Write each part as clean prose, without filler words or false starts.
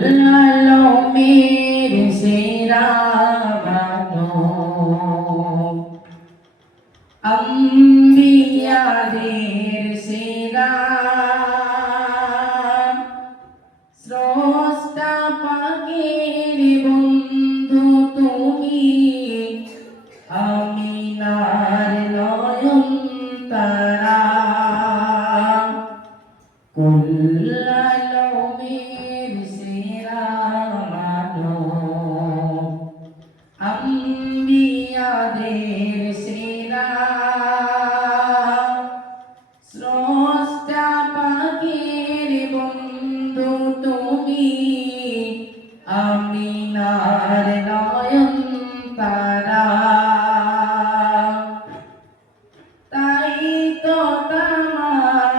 আলমের সেরা মানব আম্বিয়াদের সেরা স্রষ্টা পাকের বন্ধু তুমি আমিনার নয়ন তারা কুল আলমের সেরা মানব আম্বিয়াদের সেরা স্রষ্টা পাকের বন্ধু তুমি আমিনার নয়ন তারা তাই তো তামাম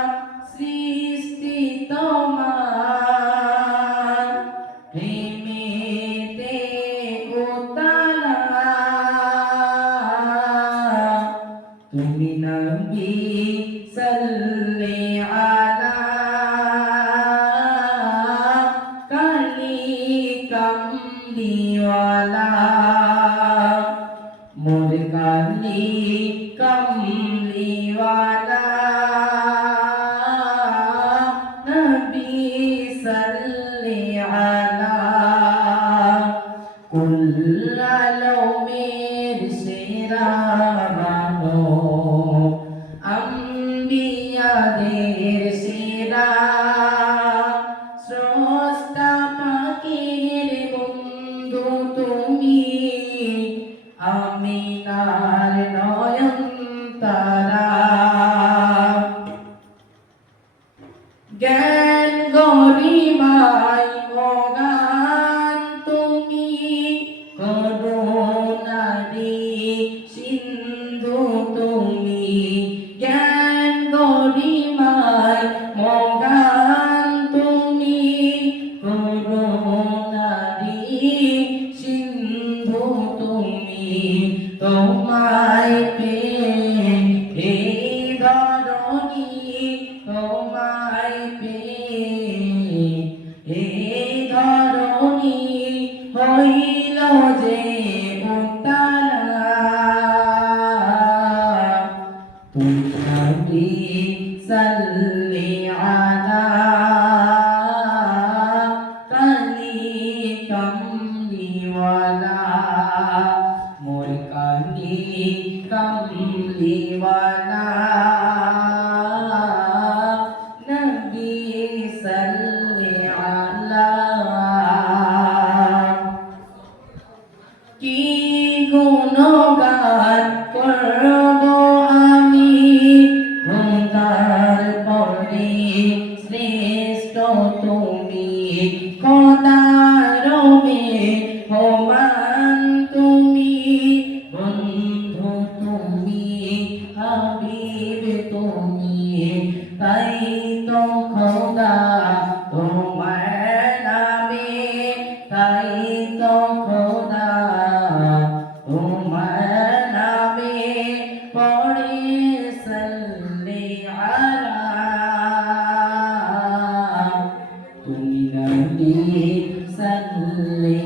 সৃষ্টি তোমার প্রেমেতে উতলা তুমি নবী সাল্লি আলা কালি কামলিওয়ালা মোর কালি কামলিওয়ালা নবী সাল্লি আলা কুল আলমের সেরা মানব আম্বিয়াদের সেরা স্রষ্টা পাকের বন্ধু তুমি আমিনার নয়ন তারা জ্ঞান গরিমায় অগান তুমি করুণারি সিন্ধু তুমি জ্ঞান গরিমায় মগান তুমি করুণারি সিন্ধু তুমি তোমায় পেয়ে এই ধরণী তোমায় পেয়ে এই ধরণী হইল যে উত্তালা তুমি সাল্লি আলা কালি কামলিওয়ালা মোর কালি কামলিওয়ালা নবী সাল্লি আলা কি গুণগান করব আমি খোদার পরে শ্রেষ্ঠ তুমি খোদার মেহমান তুমি বন্ধু তুমি হাবিব তুমি তাই তো খোদা তোমার নামে তাই তো খোদা তোমার নামে পড়ে সাল্লি আলা তুমি নবী সাল্লি